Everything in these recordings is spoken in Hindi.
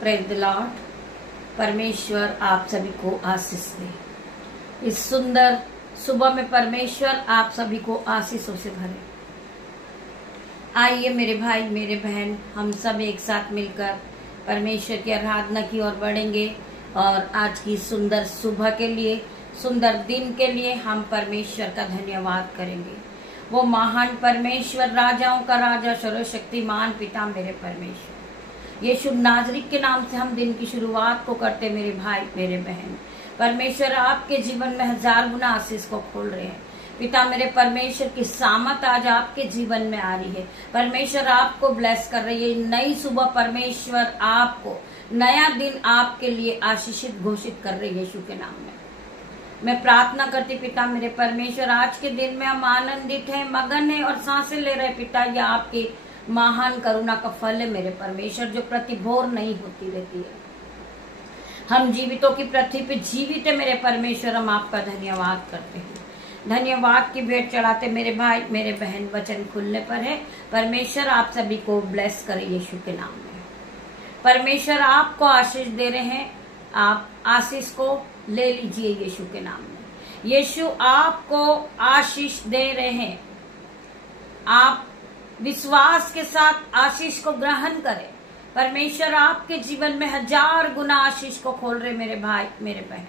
Praise the Lord. परमेश्वर आप सभी को आशीष दे। इस सुंदर सुबह में परमेश्वर आप सभी को आशीषों से भरे। आइए मेरे भाई मेरे बहन, हम सब एक साथ मिलकर परमेश्वर की आराधना की ओर बढ़ेंगे और आज की सुंदर सुबह के लिए, सुंदर दिन के लिए हम परमेश्वर का धन्यवाद करेंगे। वो महान परमेश्वर, राजाओं का राजा, सर्वशक्तिमान पिता मेरे परमेश्वर यीशु नाज़री के नाम से हम दिन की शुरुआत को करते। मेरे भाई मेरे बहन, परमेश्वर आपके जीवन में 1000 गुना आशीष को खोल रहे हैं। पिता मेरे परमेश्वर की सामत आज आपके जीवन में आ रही है। परमेश्वर आपको ब्लेस कर रही है। नई सुबह परमेश्वर आपको, नया दिन आपके लिए आशीषित घोषित कर रही है यीशु के नाम में। मैं प्रार्थना करती पिता मेरे परमेश्वर, आज के दिन में हम आनंदित हैं, मगन हैं और सांसें ले रहे पिता। यह आपकी महान करुणा का फल है मेरे परमेश्वर, जो प्रतिभोर नहीं होती रहती है। हम जीवितों की पृथ्वी पे जीवित है मेरे परमेश्वर, हम आपका धन्यवाद करते हैं। धन्यवाद की भेंट चढ़ाते मेरे भाई मेरे बहन। वचन खुलने पर है। परमेश्वर आप सभी को ब्लेस करे यीशु के नाम में। परमेश्वर आपको आशीष दे रहे हैं, आप आशीष को ले लीजिए यीशु के नाम में। यीशु आपको आशीष दे रहे हैं, आप विश्वास के साथ आशीष को ग्रहण करें। परमेश्वर आपके जीवन में 1000 गुना आशीष को खोल रहे मेरे भाई मेरे बहन।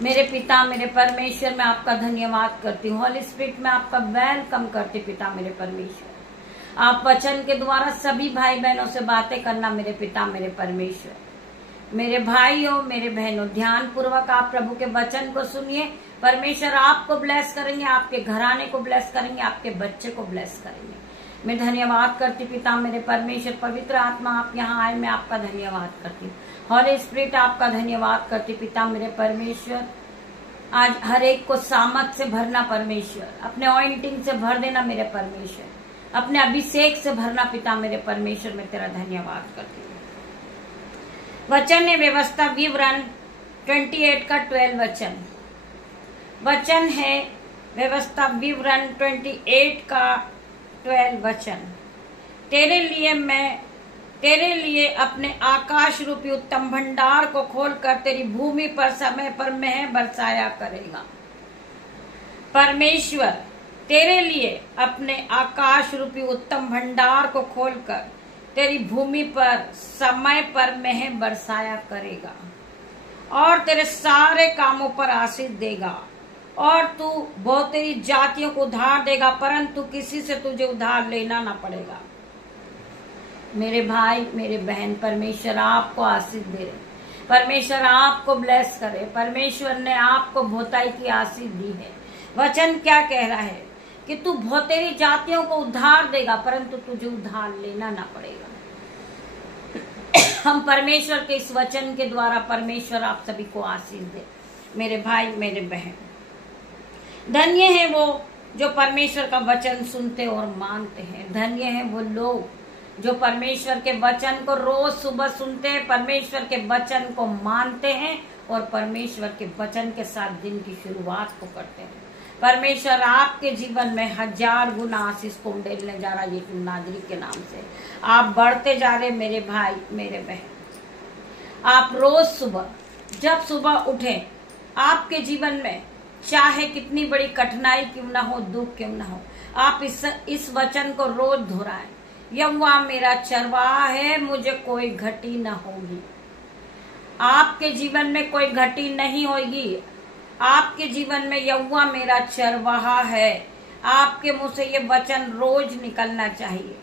मेरे पिता मेरे परमेश्वर, मैं आपका धन्यवाद करती हूँ। हॉली स्पिरिट में आपका वेलकम करती पिता मेरे परमेश्वर। आप वचन के द्वारा सभी भाई बहनों से बातें करना मेरे पिता मेरे परमेश्वर। मेरे भाइयों मेरे बहनों, ध्यान पूर्वक आप प्रभु के वचन को सुनिए। परमेश्वर आपको ब्लेस करेंगे, आपके घराने को ब्लेस करेंगे, आपके बच्चे को ब्लेस करेंगे। मैं धन्यवाद करती पिता मेरे परमेश्वर। पवित्र आत्मा आप यहाँ आए, मैं आपका धन्यवाद करती हूँ। हॉली स्पिरिट आपका धन्यवाद करती पिता मेरे परमेश्वर। आज हर एक को सामर्थ से भरना परमेश्वर, अपने ऑइंटिंग से भर देना मेरे परमेश्वर, अपने अभिषेक से भरना पिता मेरे परमेश्वर। मैं तेरा धन्यवाद करती हूँ। वचन है व्यवस्था विवरण 28 का 12 वचन। वचन है व्यवस्था विवरण 28 का 12 वचन। तेरे लिए अपने आकाश रूपी उत्तम भंडार को खोलकर तेरी भूमि पर समय पर मेह बरसाया करेगा। परमेश्वर तेरे लिए अपने आकाश रूपी उत्तम भंडार को खोलकर तेरी भूमि पर समय पर मेह बरसाया करेगा और तेरे सारे कामों पर आशीष देगा और तू बहुत तेरी जातियों को उधार देगा, परंतु किसी से तुझे उधार लेना ना पड़ेगा। मेरे भाई मेरे बहन, परमेश्वर आपको आशीष दे रहे। परमेश्वर आपको ब्लेस करे। परमेश्वर ने आपको बहुताई की आशीष दी है। वचन क्या कह रहा है कि तू बहुत तेरी जातियों को उधार देगा, परंतु तुझे उधार लेना ना पड़ेगा। हम परमेश्वर के इस वचन के द्वारा परमेश्वर आप सभी को आशीष दे मेरे भाई मेरे बहन। धन्य है वो जो परमेश्वर का वचन सुनते और मानते हैं। धन्य है वो लोग जो परमेश्वर के वचन को रोज सुबह सुनते हैं, परमेश्वर के वचन को मानते हैं और परमेश्वर के वचन के साथ दिन की शुरुआत को करते हैं। परमेश्वर आपके जीवन में 1000 गुना आशीष को देने जा रहा है यीशु नाज़री के नाम से। आप बढ़ते जा रहे मेरे भाई मेरे बहन। आप रोज सुबह जब सुबह उठें, आपके जीवन में चाहे कितनी बड़ी कठिनाई क्यों ना हो, दुख क्यों ना हो, आप इस वचन को रोज दोहराएं। यहोवा मेरा चरवाहा है, मुझे कोई घटी न होगी। आपके जीवन में कोई घटी नहीं होगी। आपके जीवन में यहोवा मेरा चरवाहा है। आपके मुंह से ये वचन रोज निकलना चाहिए।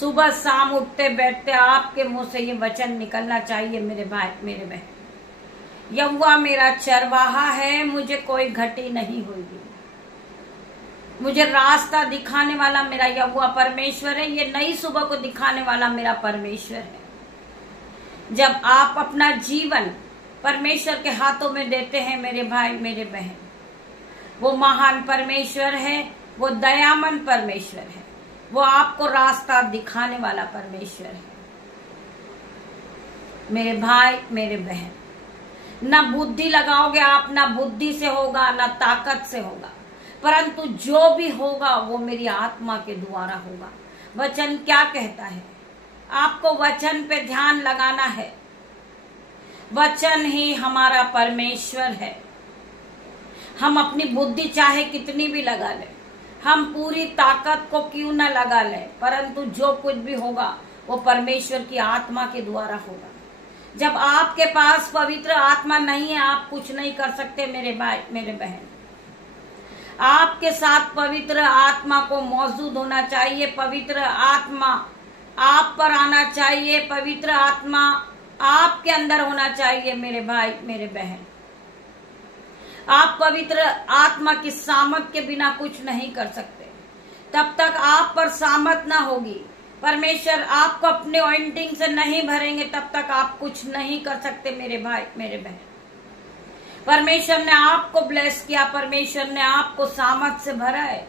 सुबह शाम उठते बैठते आपके मुंह से ये वचन निकलना चाहिए मेरे भाई मेरे बहन। यहोवा मेरा चरवाहा है, मुझे कोई घटी नहीं होगी। मुझे रास्ता दिखाने वाला मेरा यहोवा परमेश्वर है। ये नई सुबह को दिखाने वाला मेरा परमेश्वर है। जब आप अपना जीवन परमेश्वर के हाथों में देते हैं मेरे भाई मेरे बहन, वो महान परमेश्वर है, वो दयामन परमेश्वर है, वो आपको रास्ता दिखाने वाला परमेश्वर है मेरे भाई मेरे बहन। ना बुद्धि लगाओगे आप, ना बुद्धि से होगा, ना ताकत से होगा, परंतु जो भी होगा वो मेरी आत्मा के द्वारा होगा। वचन क्या कहता है आपको वचन पे ध्यान लगाना है। वचन ही हमारा परमेश्वर है। हम अपनी बुद्धि चाहे कितनी भी लगा लें, हम पूरी ताकत को क्यों न लगा लें, परंतु जो कुछ भी होगा वो परमेश्वर की आत्मा के द्वारा होगा। जब आपके पास पवित्र आत्मा नहीं है, आप कुछ नहीं कर सकते मेरे भाई मेरे बहन। आपके साथ पवित्र आत्मा को मौजूद होना चाहिए। पवित्र आत्मा आप पर आना चाहिए। पवित्र आत्मा आपके अंदर होना चाहिए मेरे भाई मेरे बहन। आप पवित्र आत्मा की सामर्थ के बिना कुछ नहीं कर सकते। तब तक आप पर सामर्थ ना होगी, परमेश्वर आपको अपने ऑइंटिंग से नहीं भरेंगे, तब तक आप कुछ नहीं कर सकते मेरे भाई मेरे बहन। परमेश्वर ने आपको ब्लेस किया, परमेश्वर ने आपको सामर्थ से भरा है,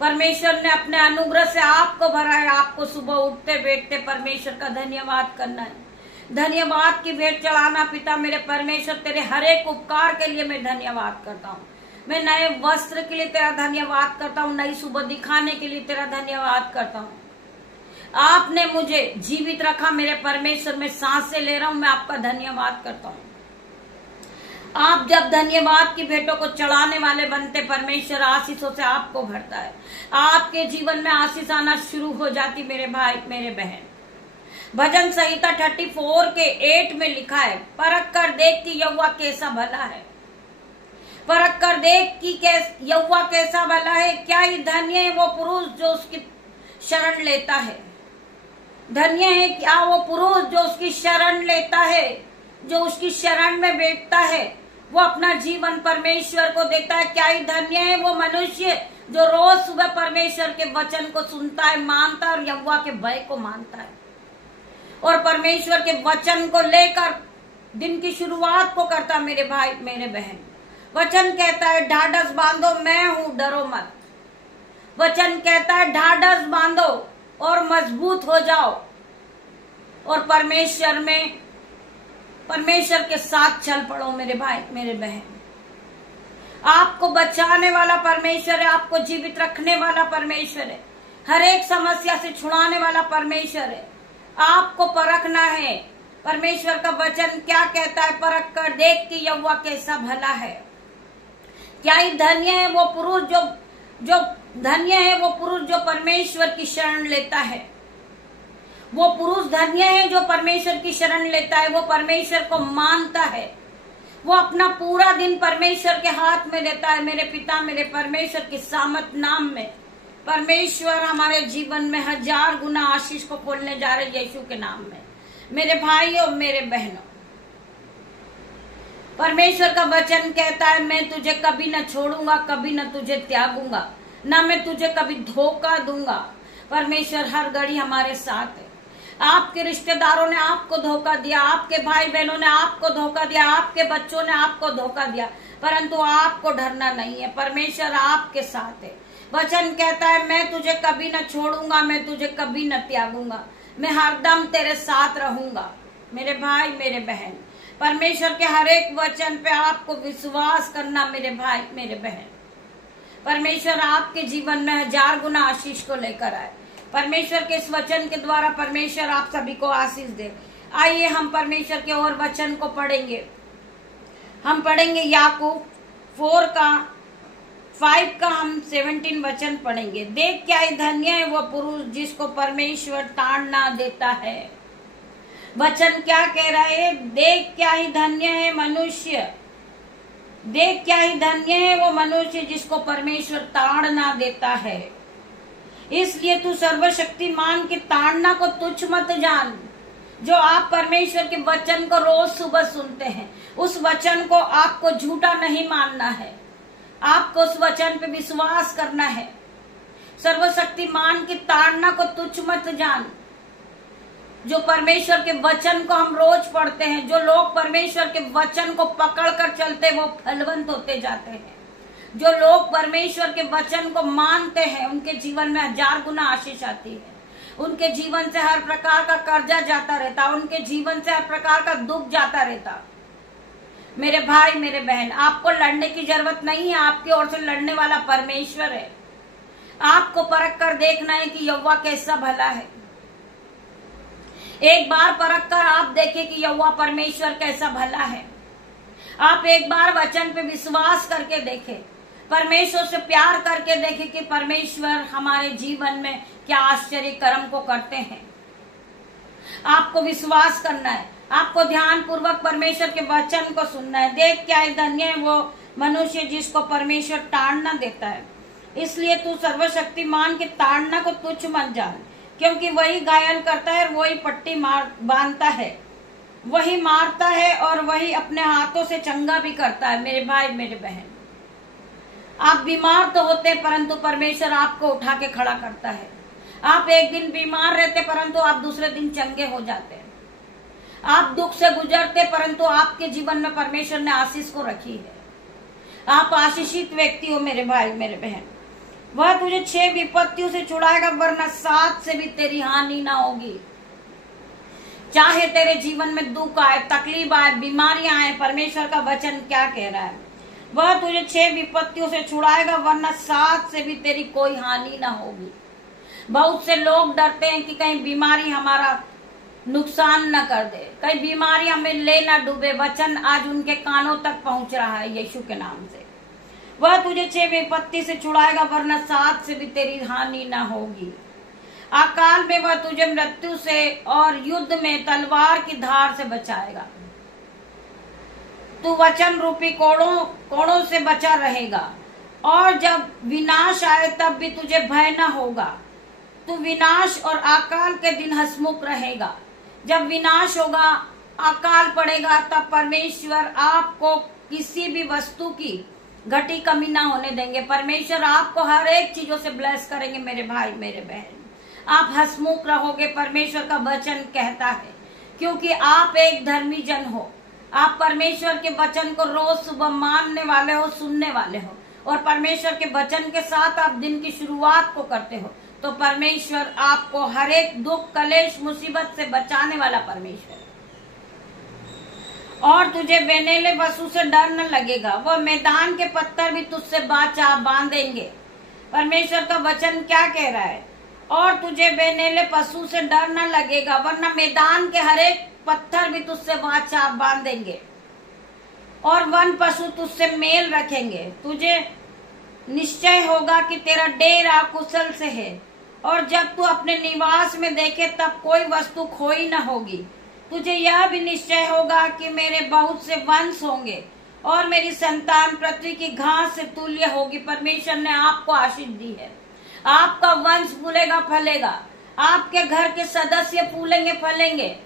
परमेश्वर ने अपने अनुग्रह से आपको भरा है। आपको सुबह उठते बैठते परमेश्वर का धन्यवाद करना है। धन्यवाद की भेंट चढ़ाना। पिता मेरे परमेश्वर, तेरे हर एक उपकार के लिए मैं धन्यवाद करता हूँ। मैं नए वस्त्र के लिए तेरा धन्यवाद करता हूँ, नई सुबह दिखाने के लिए तेरा धन्यवाद करता हूँ। आपने मुझे जीवित रखा मेरे परमेश्वर, मैं सांसें ले रहा हूँ, मैं आपका धन्यवाद करता हूँ। आप जब धन्यवाद की भेंटों को चढ़ाने वाले बनते, परमेश्वर आशीषों से आपको भरता है। आपके जीवन में आशीष आना शुरू हो जाती मेरे भाई मेरे बहन। भजन संहिता 34 के 8 में लिखा है, परख कर देख कि यहोवा कैसा भला है। परख कर देख कि यहोवा कैसा भला है। क्या ही धन्य है वो पुरुष जो उसकी शरण लेता है। धन्य है क्या वो पुरुष जो उसकी शरण लेता है, जो उसकी शरण में बैठता है, वो अपना जीवन परमेश्वर को देता है। क्या ही धन्य है वो मनुष्य जो रोज सुबह परमेश्वर के वचन को सुनता है, मानता है और यहोवा के भय को मानता है और परमेश्वर के वचन को लेकर दिन की शुरुआत को करता। मेरे भाई मेरे बहन, वचन कहता है ढाढ़स बांधो, मैं हूं, डरो मत। वचन कहता है ढाढ़स बांधो और मजबूत हो जाओ और परमेश्वर के साथ चल पड़ो मेरे भाई मेरे बहन। आपको बचाने वाला परमेश्वर है, आपको जीवित रखने वाला परमेश्वर है, हर एक समस्या से छुड़ाने वाला परमेश्वर है। आपको परखना है परमेश्वर का वचन क्या कहता है। परख कर देख कि यहोवा कैसा भला है। क्या ही धन्य है वो पुरुष जो धन्य है वो पुरुष जो परमेश्वर की शरण लेता है। वो पुरुष धन्य है जो परमेश्वर की शरण लेता है, वो परमेश्वर को मानता है, वो अपना पूरा दिन परमेश्वर के हाथ में देता है। मेरे पिता मेरे परमेश्वर की सामर्थ नाम में परमेश्वर हमारे जीवन में 1000 गुना आशीष को खोलने जा रहे यीशु के नाम में। मेरे भाइयों मेरे बहनों, परमेश्वर का वचन कहता है मैं तुझे कभी न छोड़ूंगा, कभी न तुझे त्यागूंगा, न मैं तुझे कभी धोखा दूंगा। परमेश्वर हर घड़ी हमारे साथ है। आपके रिश्तेदारों ने आपको धोखा दिया, आपके भाई बहनों ने आपको धोखा दिया, आपके बच्चों ने आपको धोखा दिया, परंतु आपको डरना नहीं है। परमेश्वर आपके साथ है। वचन कहता है मैं तुझे कभी न छोड़ूंगा, मैं तुझे कभी न त्यागूंगा, मैं हरदम तेरे साथ रहूंगा। मेरे भाई मेरे बहन, परमेश्वर के हर एक वचन पे आपको विश्वास करना मेरे भाई मेरे बहन। परमेश्वर आपके जीवन में 1000 गुना आशीष को लेकर आए। परमेश्वर के इस वचन के द्वारा परमेश्वर आप सभी को आशीष दे। आइए हम परमेश्वर के और वचन को पढ़ेंगे। हम पढ़ेंगे याकूब 5 का हम 17 वचन पढ़ेंगे। देख क्या ही धन्य है वो पुरुष जिसको परमेश्वर ताड़ना देता है। वचन क्या कह रहा है? देख क्या ही धन्य है मनुष्य, देख क्या ही धन्य है वो मनुष्य जिसको परमेश्वर ताड़ना देता है। इसलिए तू सर्वशक्तिमान की ताड़ना को तुच्छ मत जान। जो आप परमेश्वर के वचन को रोज सुबह सुनते हैं, उस वचन को आपको झूठा नहीं मानना है, आपको उस वचन पे विश्वास करना है। सर्वशक्तिमान की ताड़ना को तुच्छ मत जान। जो परमेश्वर के वचन को हम रोज पढ़ते हैं, जो लोग परमेश्वर के वचन को पकड़ कर चलते, वो फलवंत होते जाते हैं। जो लोग परमेश्वर के वचन को मानते हैं, उनके जीवन में 1000 गुना आशीष आती है। उनके जीवन से हर प्रकार का कर्जा जाता रहता, उनके जीवन से हर प्रकार का दुख जाता रहता। मेरे भाई मेरे बहन, आपको लड़ने की जरूरत नहीं है, आपकी ओर से लड़ने वाला परमेश्वर है। आपको परख कर देखना है कि यहोवा कैसा भला है। एक बार परख कर आप देखें कि यहोवा परमेश्वर कैसा भला है। आप एक बार वचन पे विश्वास करके देखें, परमेश्वर से प्यार करके देखें कि परमेश्वर हमारे जीवन में क्या आश्चर्य कर्म को करते हैं। आपको विश्वास करना है, आपको ध्यान पूर्वक परमेश्वर के वचन को सुनना है। देख क्या है, धन्य है वो मनुष्य जिसको परमेश्वर ताड़ना देता है। इसलिए तू सर्वशक्तिमान की ताड़ना को तुच्छ मत जान, क्योंकि वही घायल करता है, वही पट्टी बांधता है, वही मारता है और वही अपने हाथों से चंगा भी करता है। मेरे भाई मेरे बहन, आप बीमार तो होते परंतु परमेश्वर आपको उठा के खड़ा करता है। आप एक दिन बीमार रहते परंतु आप दूसरे दिन चंगे हो जाते हैं। आप दुख से गुजरते परंतु आपके जीवन में परमेश्वर ने आशीष को रखी है। आप आशीषित व्यक्ति हो मेरे भाई मेरे बहन। वह तुझे 6 विपत्तियों से छुड़ाएगा, वरना 7 से भी तेरी हानि ना होगी। चाहे तेरे जीवन में दुख आए, तकलीफ आए, बीमारियां आए, परमेश्वर का वचन क्या कह रहा है? वह तुझे 6 विपत्तियों से छुड़ाएगा, वरना 7 से भी तेरी कोई हानि ना होगी। बहुत से लोग डरते हैं कि कहीं बीमारी हमारा नुकसान न कर दे, कहीं बीमारी हमें ले ना डूबे। वचन आज उनके कानों तक पहुंच रहा है यीशु के नाम से। वह तुझे 6 विपत्ति से छुड़ाएगा, वरना 7 से भी तेरी हानि ना होगी। अकाल में वह तुझे मृत्यु से और युद्ध में तलवार की धार से बचाएगा। तू वचन रूपी कोड़ों से बचा रहेगा, और जब विनाश आए तब भी तुझे भय न होगा। तू विनाश और अकाल के दिन हंसमुख रहेगा। जब विनाश होगा, अकाल पड़ेगा, तब परमेश्वर आपको किसी भी वस्तु की घटी कमी ना होने देंगे। परमेश्वर आपको हर एक चीजों से ब्लेस करेंगे मेरे भाई मेरे बहन। आप हंसमुख रहोगे, परमेश्वर का वचन कहता है, क्योंकि आप एक धर्मी जन हो। आप परमेश्वर के वचन को रोज सुबह मानने वाले हो, सुनने वाले हो, और परमेश्वर के वचन के साथ आप दिन की शुरुआत को करते हो, तो परमेश्वर आपको हर एक दुख, कलेश, मुसीबत से बचाने वाला परमेश्वर है। और तुझे बेनेले पशु से डर न लगेगा, वह मैदान के पत्थर भी तुझसे बांधेंगे। परमेश्वर का वचन क्या कह रहा है? और तुझे बेनेले पशु से डर न लगेगा, वरना मैदान के हर एक पत्थर भी तुझसे बांधेंगे, और वन पशु तुझसे मेल रखेंगे। तुझे निश्चय होगा कि तेरा डेरा कुशल से है, और जब तू अपने निवास में देखे तब कोई वस्तु खोई न होगी। तुझे यह भी निश्चय होगा कि मेरे बहुत से वंश होंगे, और मेरी संतान पृथ्वी की घास से तुल्य होगी। परमेश्वर ने आपको आशीष दी है। आपका वंश फूलेगा फलेगा, आपके घर के सदस्य फूलेंगे फलेंगे,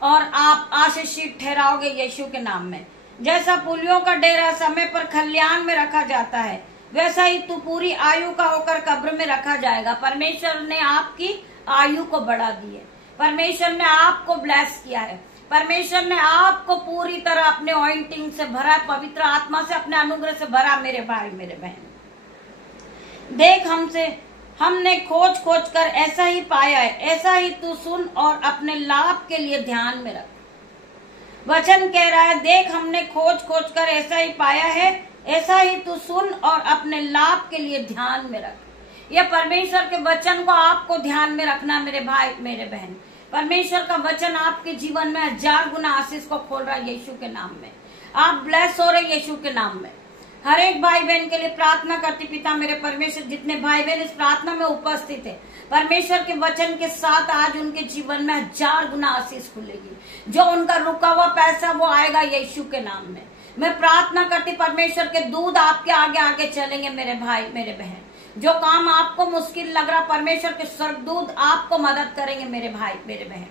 और आप आशीषित ठहराओगे यीशु के नाम में। जैसा पुलियों का डेरा समय पर खलियान में रखा जाता है, वैसा ही तू पूरी आयु का होकर कब्र में रखा जाएगा। परमेश्वर ने आपकी आयु को बढ़ा दी है। परमेश्वर ने आपको ब्लेस किया है। परमेश्वर ने आपको पूरी तरह अपने ऑइंटिंग से भरा, पवित्र आत्मा से, अपने अनुग्रह से भरा मेरे भाई मेरे बहन। देख हमने खोज कर ऐसा ही पाया है, ऐसा ही तू सुन और अपने लाभ के लिए ध्यान में रख। वचन कह रहा है, देख हमने खोज कर ऐसा ही पाया है, ऐसा ही तू सुन और अपने लाभ के लिए ध्यान में रख। यह परमेश्वर के वचन को आपको ध्यान में रखना मेरे भाई मेरे बहन। परमेश्वर का वचन आपके जीवन में 1000 गुना आशीष को खोल रहा है यीशु के नाम में। आप ब्लेस हो रहे यीशु के नाम में। हर एक भाई बहन के लिए प्रार्थना करती पिता मेरे परमेश्वर, जितने भाई बहन इस प्रार्थना में उपस्थित है, परमेश्वर के वचन के साथ आज उनके जीवन में 1000 गुना आशीष खुलेगी। जो उनका रुका हुआ पैसा वो आएगा यीशु के नाम में। मैं प्रार्थना करती परमेश्वर के दूध आपके आगे आगे चलेंगे मेरे भाई मेरे बहन। जो काम आपको मुश्किल लग रहा, परमेश्वर के स्वर्गदूत आपको मदद करेंगे मेरे भाई मेरे बहन।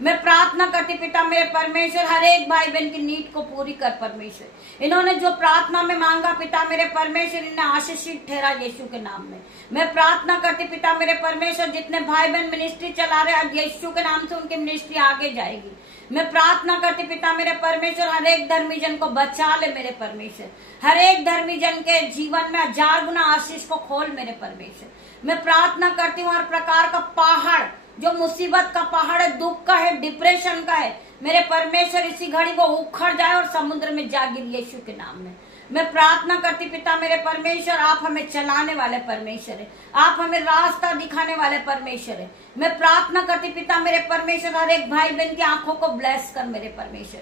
मैं प्रार्थना करती पिता मेरे परमेश्वर, हर एक भाई बहन की नीड को पूरी कर परमेश्वर। इन्होंने जो प्रार्थना में मांगा पिता मेरे परमेश्वर, इन्हें आशीषित ठहरा यीशु के नाम में। मैं प्रार्थना करती पिता मेरे परमेश्वर, जितने भाई बहन मिनिस्ट्री चला रहे हैं यीशु के नाम से उनकी मिनिस्ट्री आगे जाएगी। मैं प्रार्थना करती पिता मेरे परमेश्वर, हर एक धर्मी जन को बचा ले मेरे परमेश्वर। हर एक धर्मी जन के जीवन में 1000 गुना आशीष को खोल मेरे परमेश्वर। मैं प्रार्थना करती हूँ हर प्रकार का पहाड़, जो मुसीबत का पहाड़ है, दुख का है, डिप्रेशन का है, मेरे परमेश्वर इसी घड़ी वो उखड़ जाए और समुद्र में जा गिरे यीशु के नाम में। मैं प्रार्थना करती पिता मेरे परमेश्वर, आप हमें चलाने वाले परमेश्वर है, आप हमें रास्ता दिखाने वाले परमेश्वर है। मैं प्रार्थना करती पिता मेरे परमेश्वर, हर एक भाई बहन की आंखों को ब्लेस कर मेरे परमेश्वर,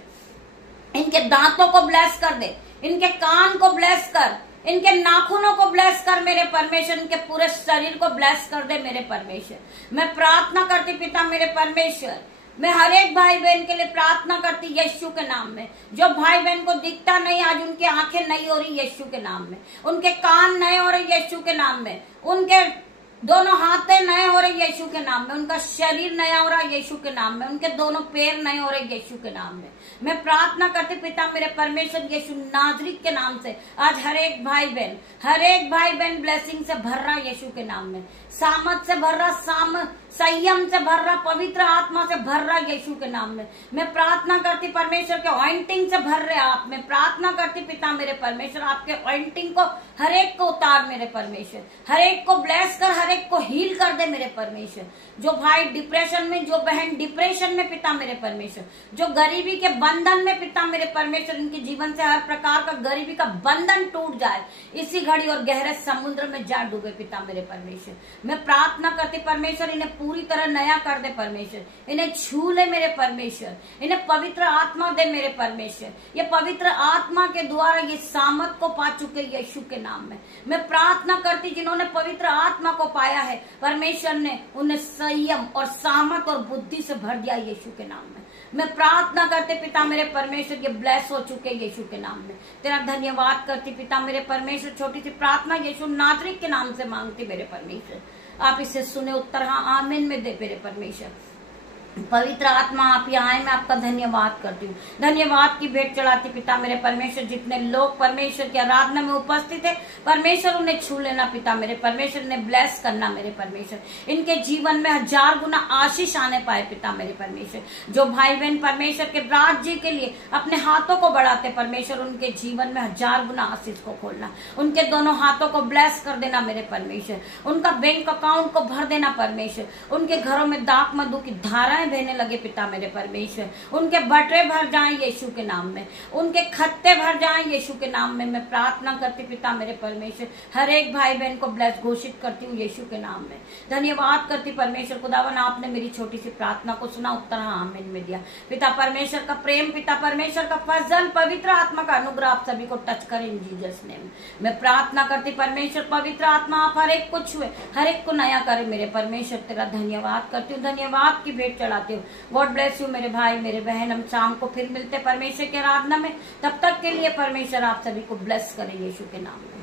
इनके दांतों को ब्लेस कर दे, इनके कान को ब्लेस कर, इनके नाखूनों को ब्लेस कर मेरे परमेश्वर, इनके पूरे शरीर को ब्लेस कर दे मेरे परमेश्वर। मैं प्रार्थना करती पिता मेरे परमेश्वर, मैं हर एक भाई बहन के लिए प्रार्थना करती यीशु के नाम में। जो भाई बहन को दिखता नहीं, आज उनकी आंखें नई हो रही यीशु के नाम में, उनके कान नए हो रहे यीशु के नाम में, उनके दोनों हाथें नए हो रहे यीशु के नाम में, उनका शरीर नया हो रहा यीशु के नाम में, उनके दोनों पैर नए हो रहे यीशु के नाम में। मैं प्रार्थना करती पिता मेरे परमेश्वर यीशु नाजरी के नाम से, आज हर एक भाई बहन ब्लेसिंग से भर रहा यीशु के नाम में, सामत से भर रहा, संयम से भर रहा, पवित्र आत्मा से भर रहा यीशु के नाम में। मैं प्रार्थना करती परमेश्वर के ऑइंटिंग से भर रहे आप। मैं प्रार्थना करती पिता मेरे परमेश्वर, आपके ऑइंटिंग को हर एक को उतार मेरे परमेश्वर, हर एक को ब्लेस कर, हर एक को हील कर दे मेरे परमेश्वर। जो भाई डिप्रेशन में, जो बहन डिप्रेशन में पिता मेरे परमेश्वर, जो गरीबी के बंधन में पिता मेरे परमेश्वर, इनके जीवन से हर प्रकार का गरीबी का बंधन टूट जाए इसी घड़ी और गहरे समुद्र में जा डूबे पिता मेरे परमेश्वर। मैं प्रार्थना करती परमेश्वर, इन्हें पूरी तरह नया कर दे परमेश्वर, इन्हें छू ले मेरे परमेश्वर, इन्हें पवित्र आत्मा दे मेरे परमेश्वर। ये पवित्र आत्मा के द्वारा ये सामर्थ को पा चुके यीशु के नाम में। मैं प्रार्थना करती जिन्होंने पवित्र आत्मा को पाया है, परमेश्वर ने उन्हें संयम और सामर्थ और बुद्धि से भर दिया यीशु के नाम में। मैं प्रार्थना करते पिता मेरे परमेश्वर, ये ब्लेस हो चुके यीशु के नाम में। तेरा धन्यवाद करती पिता मेरे परमेश्वर। छोटी सी प्रार्थना यीशु नाजरी के नाम से मांगती मेरे परमेश्वर, आप इसे सुने, उत्तर हाँ आमीन में दे मेरे परमेश्वर। पवित्र आत्मा आप यहाँ आए, मैं आपका धन्यवाद करती हूँ। धन्यवाद की भेंट चढ़ाती पिता मेरे परमेश्वर। जितने लोग परमेश्वर की आराधना में उपस्थित है परमेश्वर, उन्हें छू लेना पिता मेरे परमेश्वर, ने ब्लेस करना मेरे परमेश्वर। इनके जीवन में 1000 गुना आशीष आने पाए पिता मेरे परमेश्वर। जो भाई बहन परमेश्वर के राज्य के लिए अपने हाथों को बढ़ाते परमेश्वर, उनके जीवन में 1000 गुना आशीष को खोलना, उनके दोनों हाथों को ब्लेस कर देना मेरे परमेश्वर, उनका बैंक अकाउंट को भर देना परमेश्वर, उनके घरों में दाख मधु की धाराएं बहने लगे पिता मेरे परमेश्वर, उनके बटरे भर जाएं यीशु के नाम में, उनके खत्ते भर जाएं यीशु के नाम में। मैं प्रार्थना करती पिता मेरे परमेश्वर, हर एक भाई बहन को ब्लेस घोषित करती हूँ यीशु के नाम में। धन्यवाद करती परमेश्वर खुदावन, आपने मेरी छोटी सी प्रार्थना को सुना, उत्तर आमीन में दिया। पिता परमेश्वर का प्रेम, पिता परमेश्वर का फजल, पवित्र आत्मा का अनुग्रह आप सभी को टच करें इन जीसस नेम। मैं प्रार्थना करती परमेश्वर, पवित्र आत्मा आप हर एक को छुए, हर एक को नया करे मेरे परमेश्वर। तेरा धन्यवाद करती हूँ, धन्यवाद की भेंट चढ़ाती हूँ। गॉड ब्लेस यू मेरे भाई मेरे बहन। हम शाम को फिर मिलते परमेश्वर की आराधना में, तब तक के लिए परमेश्वर आप सभी को ब्लेस करे यीशु के नाम में।